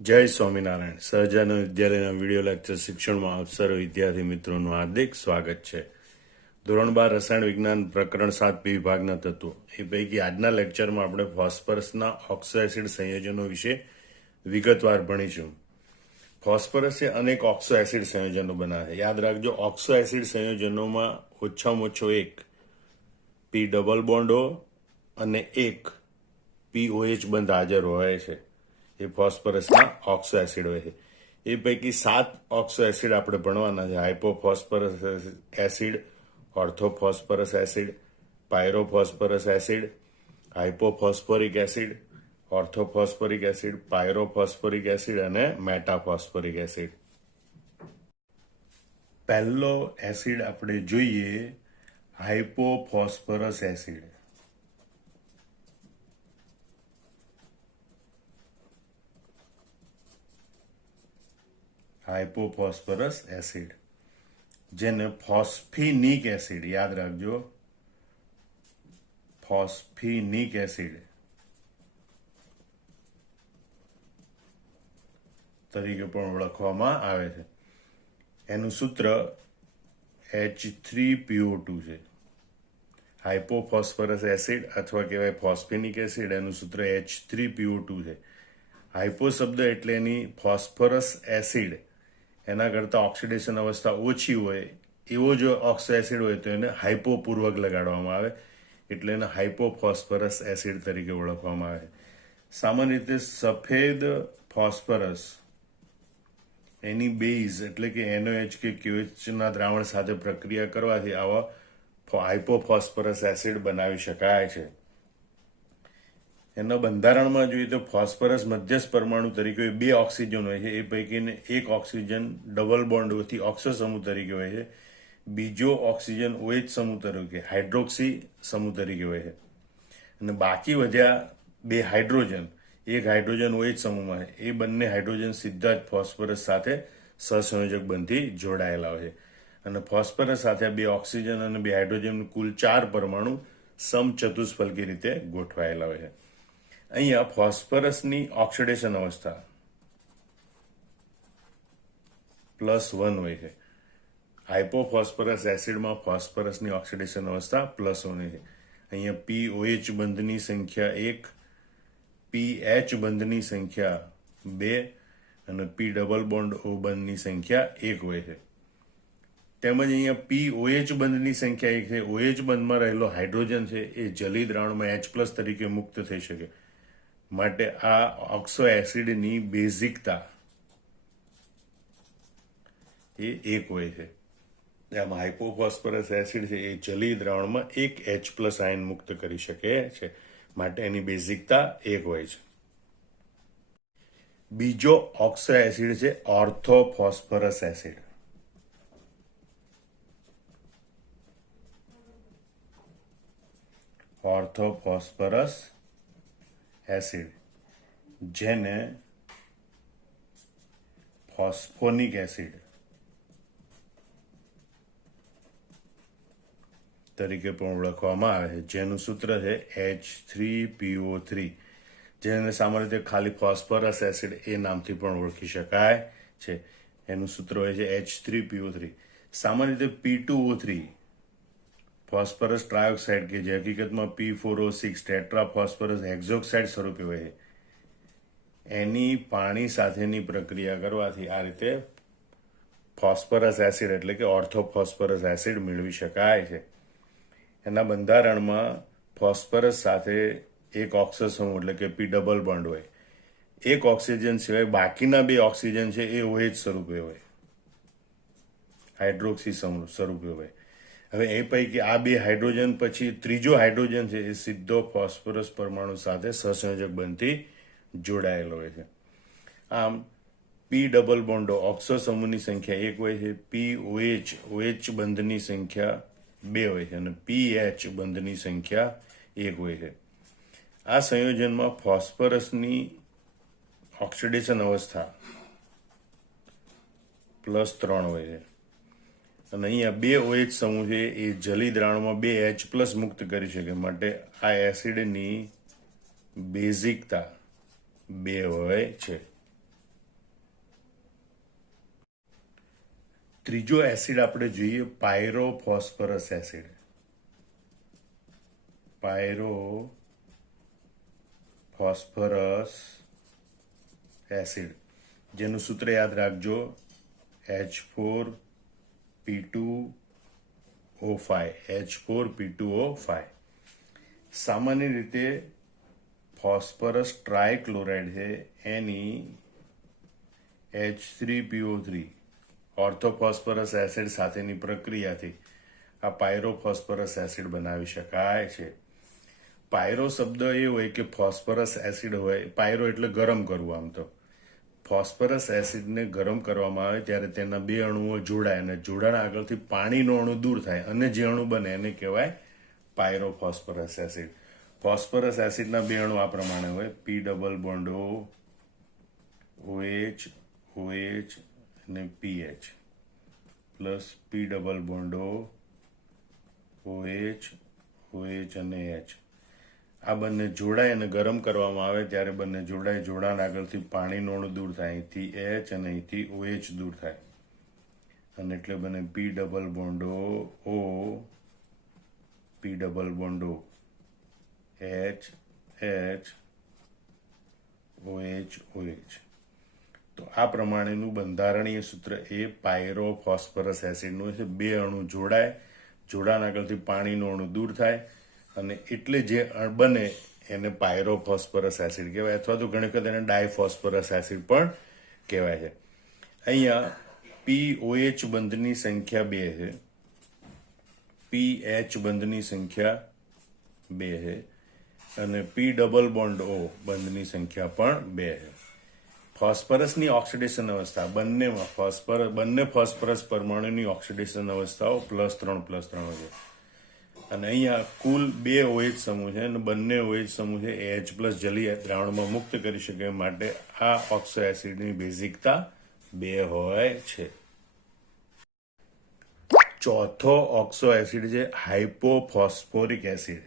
જય સ્વામિનારાયણ. સહજાનંદ વિદ્યાલયના video lecture શિક્ષણમાં આપ સર્વ વિદ્યાર્થી મિત્રોનું હાર્દિક સ્વાગત છે. ધોરણ 12 રસાયણ વિજ્ઞાન પ્રકરણ 7 વિભાગના તત્વો એ પૈકી આજના લેક્ચરમાં આપણે ફોસ્ફરસના ઓક્સો એસિડ સંયોજનો વિશે વિગતવાર ભણીશું. ફોસ્ફરસે અનેક ઓક્સો એસિડ સંયોજનો બનાવે છે. યાદ રાખજો, ઓક્સો એસિડ સંયોજનોમાં ઓછામાં ઓછો એક પી ડબલ બોન્ડ O અને એક POH બંધ હાજર હોય છે. એ ફોસ્ફરસના ઓક્સો એસિડ હોય છે. એ પૈકી 7 ઓક્સો એસિડ આપણે ભણવાના છે. Hypophosphorous acid, orthophosphorous acid, pyrophosphorous acid, hypophosphoric acid, orthophosphoric acid, pyrophosphoric acid અને મેટાફોસ્ફોરિક એસિડ. પહેલો એસિડ આપણે જોઈએ હાઇપોફોસ્ફરસ એસિડ. હાઇપોફોસ્ફરસ એસિડ, જેને ફોસ્ફિનિક એસિડ, યાદ રાખજો, ફોસ્ફિનિક એસિડ તરીકે પણ ઓળખવામાં આવે છે. એનું સૂત્ર H3PO2 છે. હાઇપોફોસ્ફરસ એસિડ અથવા કહેવાય ફોસ્ફિનિક એસિડ, એનું સૂત્ર H3PO2 છે. હાઇપો શબ્દ એટલે એની ફોસ્ફરસ એસિડ એના કરતાં ઓક્સિડેશન અવસ્થા ઓછી હોય એવો જો ઓક્સો એસિડ હોય તો એને હાઇપોપૂર્વક લગાડવામાં આવે, એટલે એને હાઇપોફોસ્ફરસ એસિડ તરીકે ઓળખવામાં આવે. સામાન્ય રીતે સફેદ ફોસ્ફરસ એની બેઝ એટલે કે NOH કે QHના દ્રાવણ સાથે પ્રક્રિયા કરવાથી આવા હાઇપોફોસ્ફરસ એસિડ બનાવી શકાય છે. એના બંધારણમાં જોઈએ તો ફોસ્ફરસ મધ્યસ્થ પરમાણુ તરીકે 2 ઓક્સિજન હોય છે. એ પૈકીને એક ઓક્સિજન ડબલ બોન્ડથી ઓક્સો સમૂહ તરીકે હોય છે, બીજો ઓક્સિજન OH સમૂહ તરીકે, હાઇડ્રોક્સી સમૂહ તરીકે હોય છે, અને બાકી વધ્યા 2 હાઇડ્રોજન, એક હાઇડ્રોજન OH સમૂહમાં છે. એ બંને હાઇડ્રોજન સીધા જ ફોસ્ફરસ સાથે સહસંયોજક બંધથી જોડાયેલા હોય છે. અને ફોસ્ફરસ સાથે 2 ઓક્સિજન અને 2 હાઇડ્રોજન કુલ 4 પરમાણુ સમચતુષ્ફલકી રીતે ગોઠવાયેલા હોય છે. અહીંયા ફોસ્ફરસની ઓક્સિડેશન અવસ્થા +1 હોય છે. હાઇપોફોસ્ફરસ એસિડમાં ફોસ્ફરસની ઓક્સિડેશન અવસ્થા +1 હોય છે. અહીંયા POH બંધની સંખ્યા 1, PH બંધની સંખ્યા 2 અને P ડબલ બોન્ડ O બંધની સંખ્યા 1 હોય છે. તેમજ અહીંયા POH બંધની સંખ્યા 1 છે. OH બંધમાં રહેલો હાઇડ્રોજન છે એ જલી દ્રાવણમાં H+ તરીકે મુક્ત થઈ શકે, માટે આ ઓક્સો એસિડની બેઝિકતા એ 1 હોય છે. આમાં હાઇપોફોસ્ફરસ એસિડ છે એ જલી દ્રાવણમાં એક H+ આયન મુક્ત કરી શકે છે, માટે એની બેઝિકતા 1 હોય છે. બીજો ઓક્સો એસિડ છે ઓર્થોફોસ્ફરસ એસિડ. ઓર્થોફોસ્ફરસ એસિડ, જેને ફોસ્ફોનિક એસિડ તરીકે પણ ઓળખવામાં આવે છે, જેનું સૂત્ર છે H3PO3, જેને સામાન્ય રીતે ખાલી ફોસ્ફરસ એસિડ એ નામથી પણ ઓળખી શકાય છે. એનું સૂત્ર હોય છે H3PO3. સામાન્ય રીતે P2O3 ફોસ્ફરસ ટ્રાયોક્સાઇડ, કે જે હકીકતમાં P4O6 ટેટ્રા ફોસ્ફરસ હેક્ઝોક્સાઇડ સ્વરૂપે હોય છે, એની પાણી સાથેની પ્રક્રિયા કરવાથી આ રીતે ફોસ્ફરસ એસિડ એટલે કે ઓર્થોફોસ્ફરસ એસિડ મેળવી શકાય છે. એના બંધારણમાં ફોસ્ફરસ સાથે એક ઓક્સો સમૂહ એટલે કે P ડબલ બોન્ડ હોય. એક ઓક્સિજન સિવાય બાકીના 2 ઓક્સિજન છે એ OH સ્વરૂપે હોય, હાઇડ્રોક્સી સમૂહ સ્વરૂપે હોય. હવે એ પૈકી આ 2 હાઇડ્રોજન પછી ત્રીજો હાઇડ્રોજન છે એ સીધો ફોસ્ફરસ પરમાણુ સાથે સહસંયોજક બંધથી જોડાયેલો હોય છે. આમ P ડબલ બોન્ડ ઓક્સો સમૂહની સંખ્યા 1 હોય છે, OH બંધની સંખ્યા 2 હોય છે અને PH બંધની સંખ્યા 1 હોય છે. આ સંયોજનમાં ફોસ્ફરસની ઓક્સિડેશન અવસ્થા +3 હોય છે. અને અહીંયા 2 OH સમૂહ છે એ જલી દ્રાવણમાં 2 H+ મુક્ત કરી શકે, માટે આ એસિડની બેઝિકતા 2 હોય છે. ત્રીજો એસિડ આપણે જોઈએ પાયરોફોસ્ફરસ એસિડ. પાયરોફોસ્ફરસ એસિડ, જેનું સૂત્ર યાદ રાખજો, H4P2O5. સામાન્ય રીતે ફોસ્ફરસ ટ્રાયક્લોરાઇડ છે એની H3PO3 ઓર્થોફોસ્ફરસ એસિડ સાથેની પ્રક્રિયાથી આ પાયરોફોસ્ફરસ એસિડ બનાવી શકાય છે. પાયરો શબ્દ એ હોય કે ફોસ્ફરસ એસિડ હોય. પાયરો એટલે ગરમ કરવું. આમ તો ફોસ્ફરસ એસિડને ગરમ કરવામાં આવે ત્યારે તેના બે અણુઓ જોડાય અને જોડાણ આગળથી પાણીનો અણુ દૂર થાય અને જે અણુ બને એને કહેવાય પાયરોફોસ્ફરસ એસિડ. ફોસ્ફરસ એસિડના બે અણુ આ પ્રમાણે હોય, P ડબલ બોન્ડ OH અને PH plus P double bond OH અને H. આ બંને જોડાય અને ગરમ કરવામાં આવે ત્યારે બંને જોડાય, જોડાણ આગળથી પાણીનો અણુ દૂર થાય, અહીંથી H અને અહીંથી OH દૂર થાય અને એટલે બને P double bond O, P double bond O, H OH. તો આ પ્રમાણેનું બંધારણીય સૂત્ર એ પાયરોફોસ્ફરસ એસિડનું છે. બે અણુ જોડાય, જોડાણ આગળથી પાણીનો અણુ દૂર થાય અને એટલે જે બને એને પાયરોફોસ્ફરસ એસિડ કહેવાય, અથવા તો ઘણી વખત એને ડાયફોસ્ફરસ એસિડ પણ કહેવાય છે. અહીંયા POH બંધની સંખ્યા 2 છે, PH બંધની સંખ્યા 2 છે અને P ડબલ બોન્ડ O બંધની સંખ્યા પણ 2 છે. ફોસ્ફરસની ઓક્સિડેશન અવસ્થા બંને ફોસ્ફરસ પરમાણુની ઓક્સિડેશન અવસ્થાઓ +3 છે અને અહીંયા કુલ 2 OH સમૂહ છે અને બંને OH સમૂહ છે H પ્લસ જલીય દ્રાવણમાં મુક્ત કરી શકે માટે આ ઓક્સો એસિડની બેઝિકતા 2 હોય છે. ચોથો ઓક્સો એસિડ છે હાઇપોફોસ્ફોરિક એસિડ.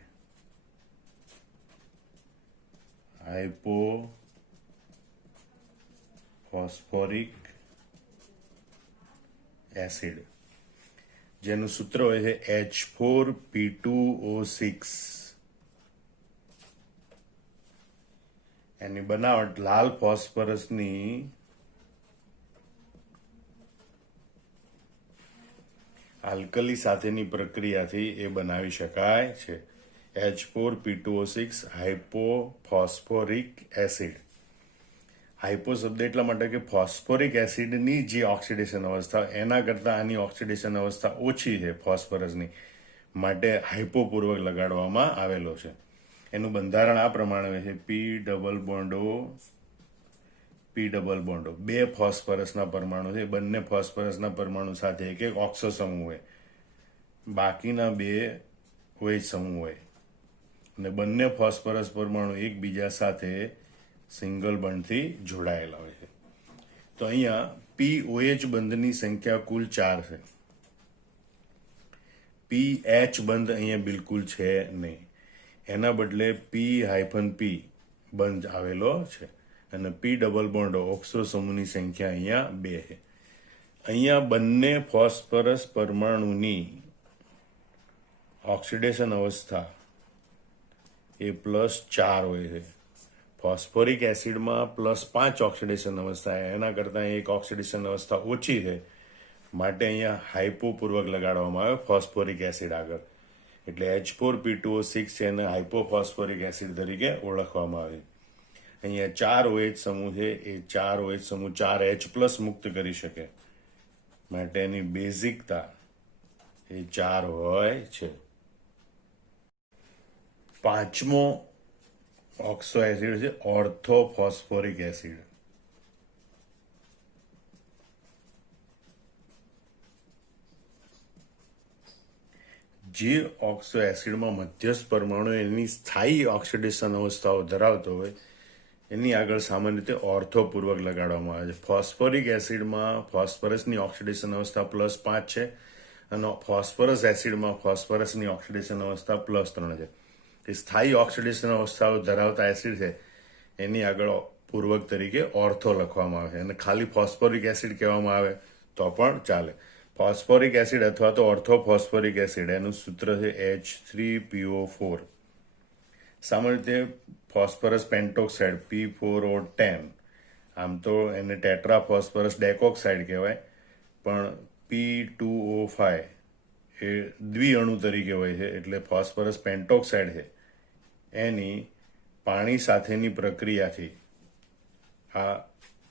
હાઇપોફોસ્ફોરિક એસિડ, જેનું સૂત્ર હોય છે H4P2O6. એની બનાવટ લાલ ફોસ્ફરસની આલ્કલી સાથેની પ્રક્રિયાથી એ બનાવી શકાય છે. H4P2O6 હાઇપોફોસ્ફોરિક acid. હાઇપો શબ્દ એટલા માટે કે ફોસ્ફોરિક એસિડની જે ઓક્સિડેશન અવસ્થા એના કરતાં આની ઓક્સિડેશન અવસ્થા ઓછી છે ફોસ્ફરસની, માટે હાઇપોપૂર્વક લગાડવામાં આવેલો છે. એનું બંધારણ આ પ્રમાણે હોય છે, P double bond O, P double bond O. 2 ફોસ્ફરસના પરમાણુ છે, બંને ફોસ્ફરસના પરમાણુ સાથે એક ઓક્સો સમૂહ હોય, બાકીના 2 OH સમૂહ હોય અને બંને ફોસ્ફરસ પરમાણુ એકબીજા સાથે સિંગલ બોન્ડથી જોડાયેલા હોય છે. તો અહીંયા POH બંધની સંખ્યા કુલ 4 છે. PH બંધ અહીંયા બિલકુલ છે નહીં, એના બદલે P બંધ આવેલો છે અને P ડબલ બોન્ડ ઓક્સો સમૂહની સંખ્યા અહીંયા 2 છે. અહીંયા બંને ફોસ્ફરસ પરમાણુની ઓક્સિડેશન અવસ્થા એ +4 હોય છે. ફોસ્ફોરિક એસિડમાં +5 ઓક્સિડેશન અવસ્થા, એના કરતાં એક ઓક્સિડેશન અવસ્થા ઓછી છે માટે અહીંયા હાઇપોપૂર્વક લગાડવામાં આવે ફોસ્ફોરિક એસિડ આગળ. એટલે H4P2O6 છે એને હાઇપોફોસ્ફોરિક એસિડ તરીકે ઓળખવામાં આવે. અહીંયા 4 OH સમૂહ છે, એ 4 OH સમૂહ 4H+ મુક્ત કરી શકે માટે એની બેઝિકતા એ 4 હોય છે. પાંચમો ઓક્સો એસિડ છે ઓર્થોફોસ્ફોરિક એસિડ. જે ઓક્સો એસિડમાં મધ્યસ્થ પરમાણુ એની સ્થાયી ઓક્સિડેશન અવસ્થાઓ ધરાવતો હોય એની આગળ સામાન્ય રીતે ઓર્થોપૂર્વક લગાડવામાં આવે છે. ફોસ્ફોરિક એસિડમાં ફોસ્ફરસની ઓક્સિડેશન અવસ્થા +5 છે અને ફોસ્ફરસ એસિડમાં ફોસ્ફરસની ઓક્સિડેશન અવસ્થા +3 છે. એ સ્થાયી ઓક્સિડેશન અવસ્થાઓ ધરાવતા એસિડ છે એની આગળ પૂર્વક તરીકે ઓર્થો લખવામાં આવે છે અને ખાલી ફોસ્ફોરિક એસિડ કહેવામાં આવે તો પણ ચાલે. ફોસ્ફોરિક એસિડ અથવા તો ઓર્થોફોસ્ફોરિક એસિડ, એનું સૂત્ર છે H3PO4. સામાન્ય રીતે ફોસ્ફરસ પેન્ટોક્સાઇડ P4O10, આમ તો એને ટેટ્રા ફોસ્ફરસ ડેકોક્સાઇડ કહેવાય, પણ P2O5 એ દ્વિઅણુ તરીકે હોય છે, એટલે ફોસ્ફરસ પેન્ટોક્સાઇડ છે એની પાણી સાથેની પ્રક્રિયાથી આ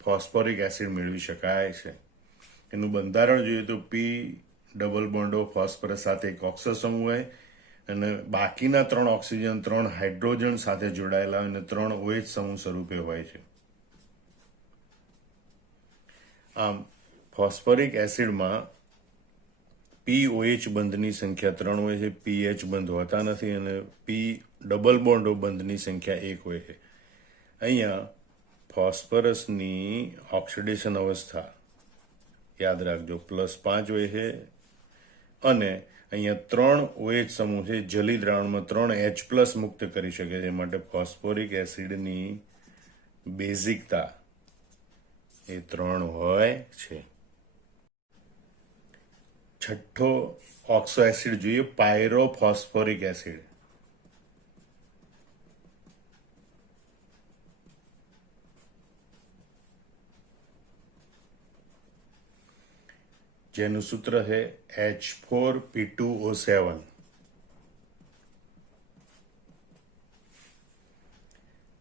ફોસ્ફોરિક એસિડ મેળવી શકાય છે. એનું બંધારણ જોઈએ તો P double bond O phosphorus સાથે એક ઓક્સો સમૂહ હોય અને બાકીના 3 ઓક્સિજન 3 હાઇડ્રોજન સાથે જોડાયેલા અને 3 OH સમૂહ સ્વરૂપે હોય છે. આમ ફોસ્ફોરિક એસિડમાં POH બંધની સંખ્યા 3 હોય છે, PH બંધ હોતા નથી અને P ડબલ બોન્ડ ઓ બંધની સંખ્યા 1 હોય છે. અહીંયા ફોસ્ફરસની ઓક્સિડેશન અવસ્થા યાદ રાખજો +5 હોય છે અને અહીંયા 3 OH સમૂહ છે, જલી દ્રાવણમાં 3 H+ મુક્ત કરી શકે છે, માટે ફોસ્ફોરિક એસિડની બેઝિકતા એ 3 હોય છે. છઠ્ઠો ઓક્સો એસિડ જોઈએ, પાયરોફોસ્ફોરિક એસિડ. જેનું સૂત્ર છે H4P2O7.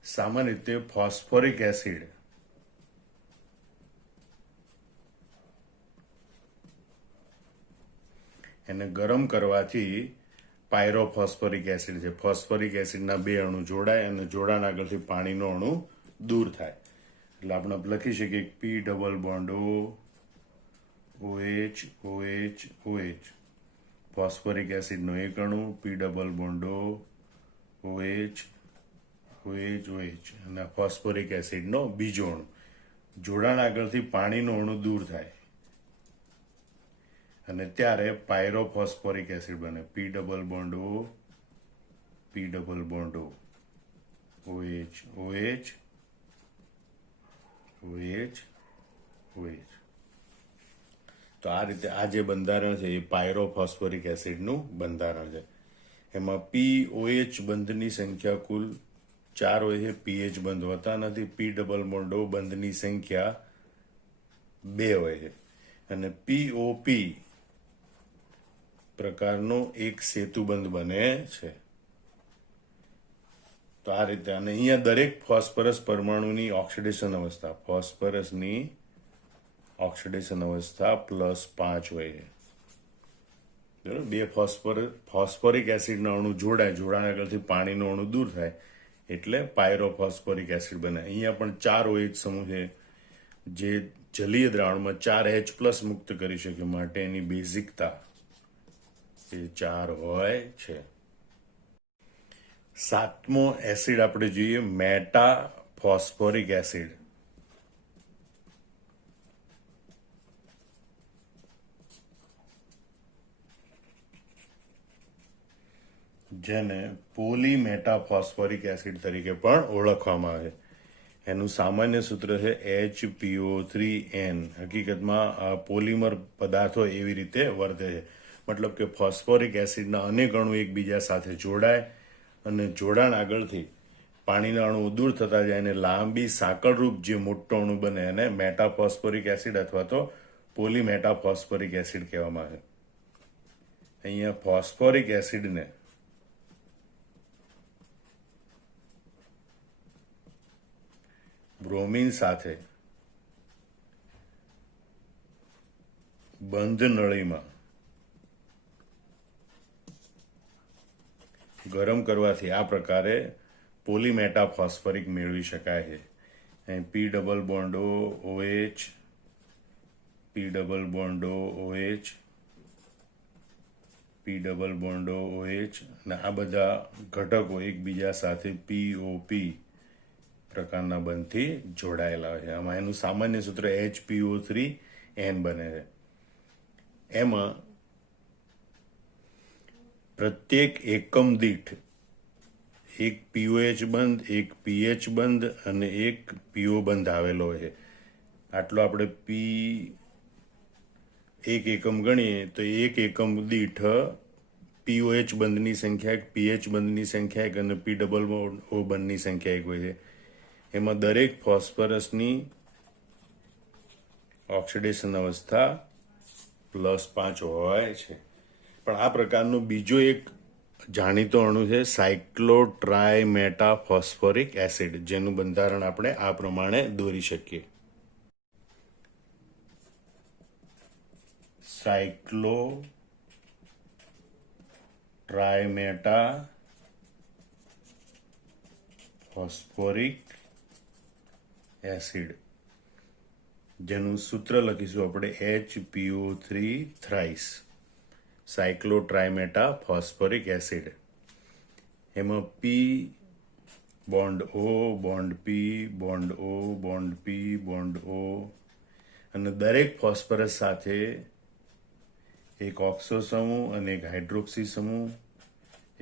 સામાન્ય રીતે ફોસ્ફોરિક એસિડ એને ગરમ કરવાથી પાયરોફોસ્ફોરિક એસિડ છે, ફોસ્ફોરિક એસિડના 2 અણુ જોડાય અને જોડાણ આગળથી પાણીનો અણુ દૂર થાય, એટલે આપણે લખી શકીએ P double bond OH OH OH, phosphoric એસિડનો 1 અણુ P double bond OH OH OH અને ફોસ્ફોરિક એસિડનો બીજો અણુ, જોડાણ આગળથી પાણીનો અણુ દૂર થાય અને ત્યારે પાયરોફોસ્ફોરિક એસિડ બને. P double bond O P double bond O OH OH OH OH. તો આ રીતે આ જે બંધારણ છે એ પાયરોફોસ્ફોરિક એસિડનું બંધારણ છે. એમાં POH બંધની સંખ્યા કુલ 4 હોય છે, PH બંધ હોતા નથી. P ડબલ બોન્ડ O બંધની સંખ્યા 2 હોય છે અને POP પ્રકારનો એક સેતુબંધ બને છે. તો આ રીતે, અને અહીંયા દરેક ફોસ્ફરસ પરમાણુની ઓક્સિડેશન અવસ્થા, ફોસ્ફરસની ઓક્સિડેશન અવસ્થા +5 હોય છે. બરાબર, 2 ફોસ્ફોરિક એસિડના અણુ જોડાય, જોડાણ આગળથી પાણીનો અણુ દૂર થાય એટલે પાયરોફોસ્ફોરિક એસિડ બને. અહીંયા પણ 4 OH સમૂહ છે જે જલીય દ્રાવણમાં 4 H+ મુક્ત કરી શકે, માટે એની બેઝિકતા એ 4 હોય છે. 7મો એસિડ આપણે જોઈએ, મેટાફોસ્ફોરિક એસિડ. જેને પોલીમેટાફોસ્ફોરિક એસિડ તરીકે પણ ઓળખવામાં આવે. એનું સામાન્ય સૂત્ર છે HPO3N. હકીકતમાં આ પોલિમર પદાર્થો એવી રીતે વર્તે છે, મતલબ કે ફોસ્ફોરિક એસિડના અનેક અણુ એકબીજા સાથે જોડાય અને જોડાણ આગળથી પાણીના અણુ દૂર થતા જાય અને લાંબી સાંકળરૂપ જે મોટો અણુ બને એને મેટાફોસ્ફોરિક એસિડ અથવા તો પોલીમેટાફોસ્ફોરિક એસિડ કહેવામાં આવે. અહીંયા ફોસ્ફોરિક એસિડને બ્રોમિન સાથે બંધ નળીમાં ગરમ કરવાથી આ પ્રકારે પોલીમેટાફોસ્ફરિક મેળવી શકાય છે. અહીં P double bond OH P double bond OH P double bond OH અને આ બધા ઘટકો એકબીજા સાથે POP પ્રકારના બંધથી જોડાયેલા હોય છે. આમાં એનું સામાન્ય સૂત્ર HPO3N બને છે. એમાં પ્રત્યેક એકમ દીઠ એક POH બંધ, એક PH બંધ અને એક PO બંધ આવેલો હોય છે. આટલો આપણે એક એકમ ગણીએ તો એક એકમ દીઠ પીઓએચ બંધની સંખ્યા એક, પીએચ બંધની સંખ્યા એક અને પી ડબલ ઓ બંધની સંખ્યા એક હોય છે. એમાં દરેક ફોસ્ફરસની ઓક્સિડેશન અવસ્થા +5 હોય છે. પણ આ પ્રકારનો બીજો એક જાણીતો અણુ છે સાયક્લોટ્રાયમેટાફોસ્ફોરિક એસિડ, જેનું બંધારણ આપણે આ પ્રમાણે દોરી શકીએ. સાયક્લોટ્રાયમેટાફોસ્ફોરિક એસિડ, જેનું સૂત્ર લખીશું આપણે HPO3 થ્રાઇસ, સાયક્લોટ્રાયમેટાફોસ્ફોરિક એસિડ. એમાં P bond O, bond P, bond O, bond P, bond O, અને દરેક ફોસ્ફરસ સાથે એક ઓક્સો સમૂહ અને એક હાઇડ્રોક્સી સમૂહ,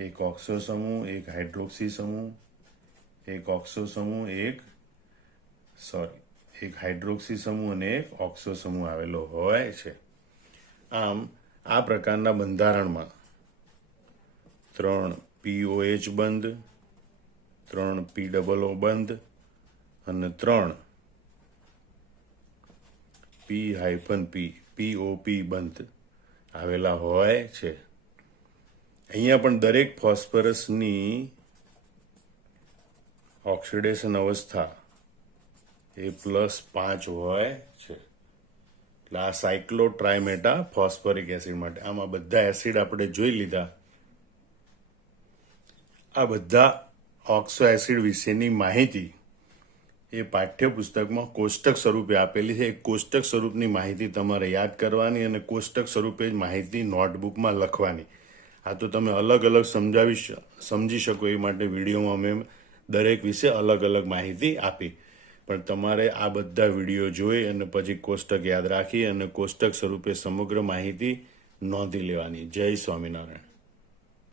એક ઓક્સો સમૂહ, એક હાઇડ્રોક્સી સમૂહ, એક ઓક્સો સમૂહ, એક હાઇડ્રોક્સી સમૂહ અને એક ઓક્સો સમૂહ આવેલો હોય છે. આમ આ પ્રકારના બંધારણમાં 3 POH બંધ, 3 POO બંધ અને 3 P-P POP બંધ આવેલા હોય છે. અહીંયા પણ દરેક ફોસ્ફરસની ઓક્સિડેશન અવસ્થા એ +5 હોય છે. એટલે આ સાયક્લોટ્રાયમેટાફોસ્ફોરિક એસિડ માટે. આમાં બધા એસિડ આપણે જોઈ લીધા. આ બધા ઓક્સો એસિડ વિશેની માહિતી એ પાઠ્યપુસ્તકમાં કોષ્ટક સ્વરૂપે આપેલી છે. એ કોષ્ટક સ્વરૂપની માહિતી તમારે યાદ કરવાની અને કોષ્ટક સ્વરૂપે જ માહિતી નોટબુકમાં લખવાની. આ તો તમે અલગ અલગ સમજી શકો એ માટે વિડીયોમાં અમે દરેક વિશે અલગ અલગ માહિતી આપી. પણ તમારે આ બધા વિડીયો જોઈ અને પછી કોષ્ટક યાદ રાખી અને કોષ્ટક સ્વરૂપે સમગ્ર માહિતી નોંધી લેવાની. જય સ્વામિનારાયણ.